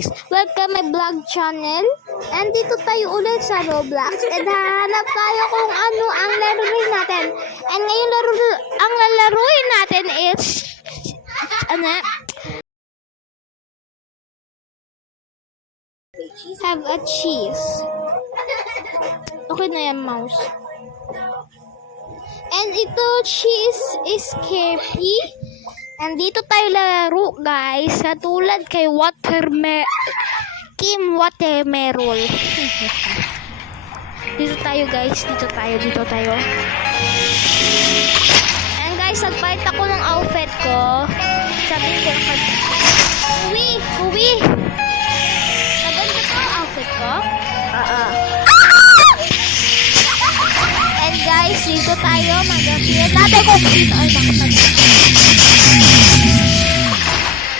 guys! Welcome my vlog channel. And dito tayo ulit sa Roblox. And hahanap tayo kung ano ang laruin natin. And ngayon ang lalaruin natin is have a cheese. Okay na yan, mouse. And ito cheese is carefree. And dito tayo laro, guys. Katulad kay Kim Watermerol. Dito tayo, guys. Dito tayo. And guys, nagpalit ako ng outfit ko. Sabi ko, Uwi! Naganda ko ang outfit ko? And guys, dito tayo. Mag-appear natin kung sino ay nakapagod.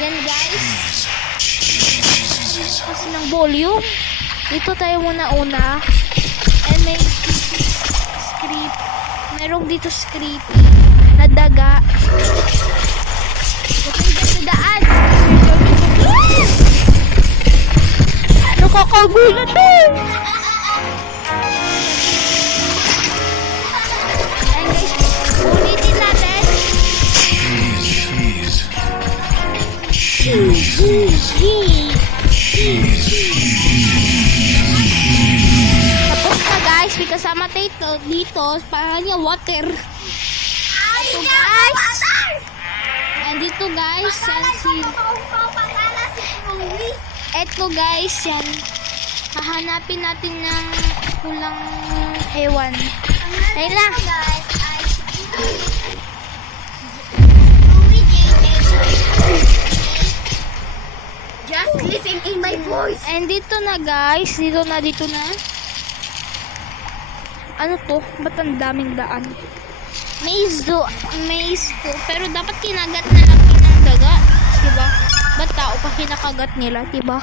Yan guys. Kasi ng volume. Dito tayo muna una. And may script. Merong dito script na daga. Okay, sa daan. Ano kakagulat to? And guys, ulitin natin. Tapos na guys, may kasama tayo dito para niya water. Ito guys. And dito guys, ito guys, yan. Hahanapin natin ng kulang hewan. Ayun lang. Just listen in my voice. And dito na guys, dito na. Ano to? Ba't ang daming daan? Maze to. Pero dapat kinagat na lang ng daga. Diba? Ba't tao pa kinakagat nila? Diba?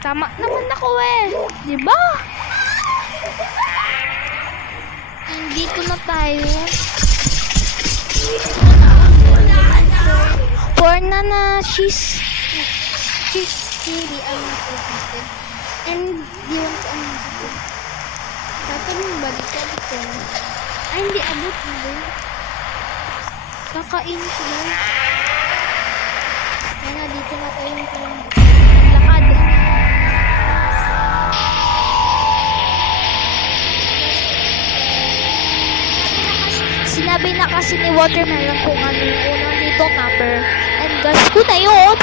Tama naman ako eh. Diba? And dito na tayo. For na she's really natin. And di want to dito. Tatanong ba dito? Ay, hindi abot mo doon. Kakain sila. Kaya na, dito na tayo yung lakad. Sinabi na kasi ni Watermelon kung ano yung unang dito number. And gas ko na yun.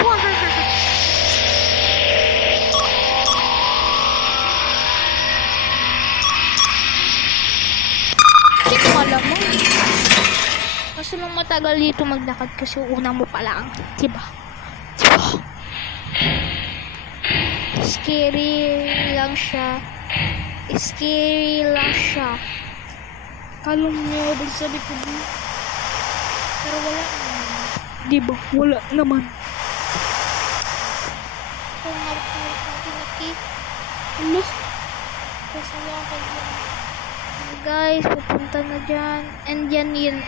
Kasi nung matagal dito maglakad kasi una mo pa lang. Diba? Scary lang siya. Kalong mo din sa likod mo. Pero wala naman. Diba? Wala naman. Kung narit natin. Ano? Kasi wala ka dyan. Guys, pupunta na dyan. And yan. Ang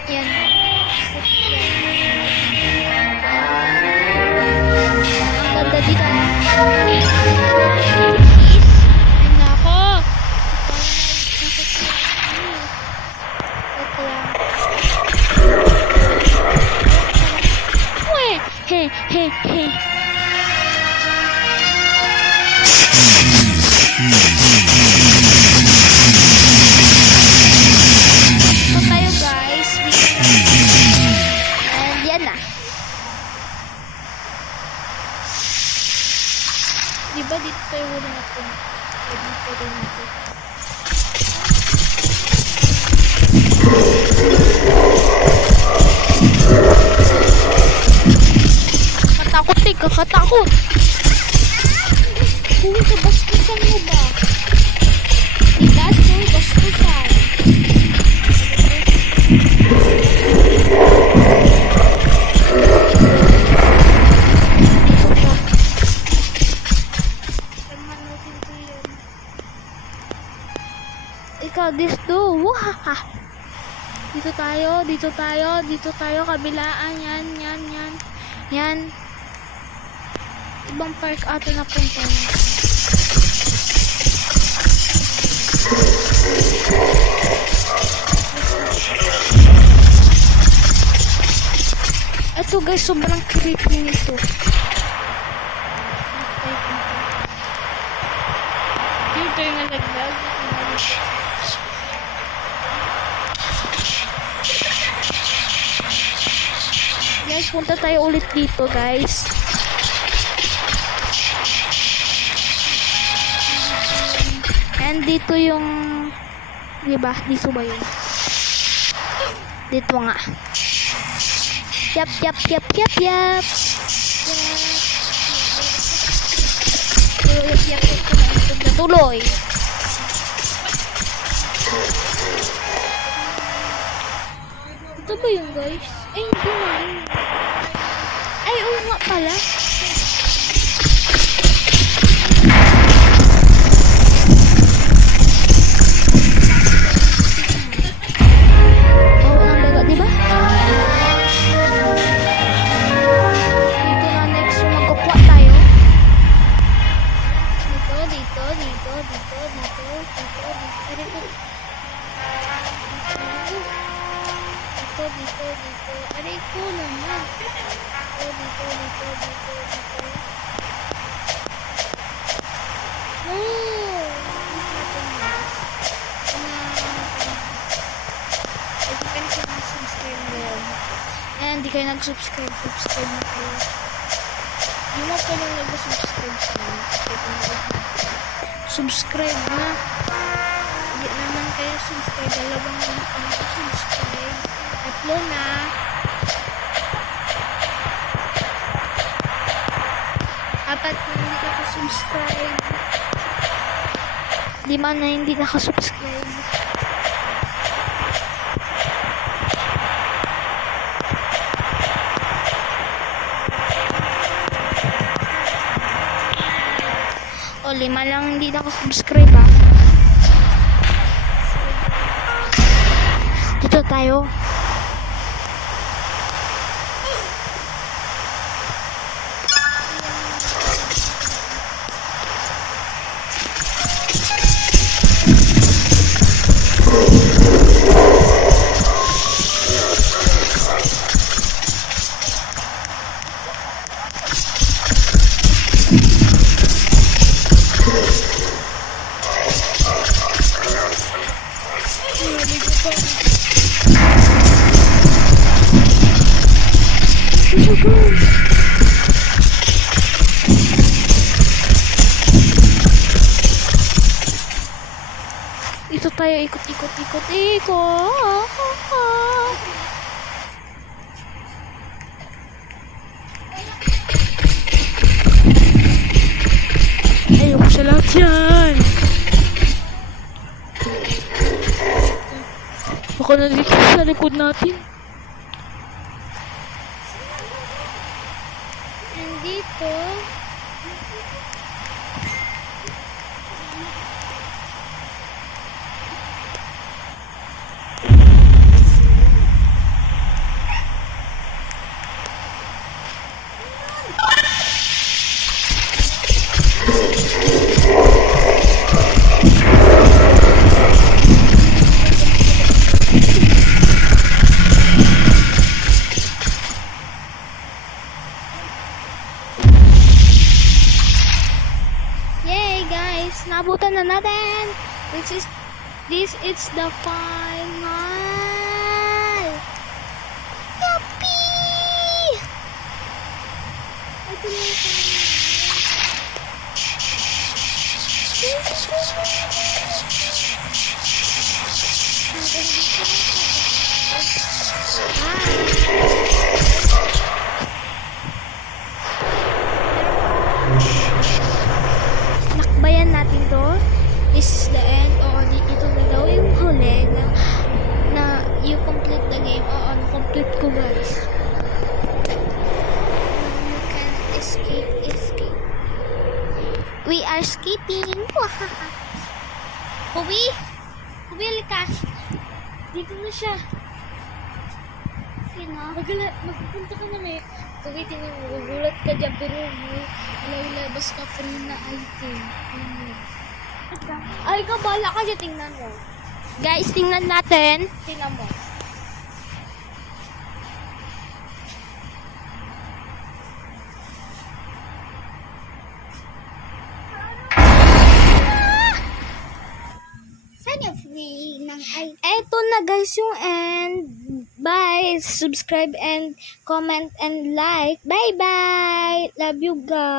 ganda dito. Ay nako. Ito lang. He. Diba dito tayo huli natin? Dito rin ito. Kakatakot! Kung ito, bastusan mo ba? Itas mo, bastusan. Ikaw, dito. Wahaha. Dito tayo. Kabilaan. Yan. Ibang park ata na punta niya. Ito guys, sobrang creepy nito. Dito yung nalagdag. Guys, punta tayo ulit dito guys. And dito yung, diba? Dito ba yun? Dito nga. Yap. Tuloy. Ito ba yun guys? Ay, hindi na yun. Ay, oo nga pala. Oo, ang daga, diba? Dito na next yung magkukwa tayo. Dito. Aray ko naman. Dito. No! Hindi kayo nag-subscribe na kayo. Yung mga pala nag-subscribe sa akin. Subscribe na. Hindi naman kayo subscribe. Dalawang naman kami subscribe. Tatlo na. Apat na hindi nakasubscribe. 5 na hindi nakasubscribe. O 5 lang hindi nakasubscribe ah. Dito tayo. Ito tayo ikot. Ayoko sa lahat yan. Baka nandito sa likod natin. Nandito. Nabutan na natin. This is the final. Yuppie! Ito na yung nakbayan natin to. This is the end. Oo, ito na daw yung huli na you complete the game. Oo, na-complete ko guys. You can escape. We are skipping. Hubi, likas. Dito na siya. Sino? Magpupunta ka na may. Hubi, magugulat ka dyan. Pero, basta free na item. Ay, kabala kasi tingnan mo. Guys, tingnan natin. Tingnan mo. Saan yung free ng item? Eto na guys yung end. Bye. Subscribe and comment and like. Bye-bye. Love you guys.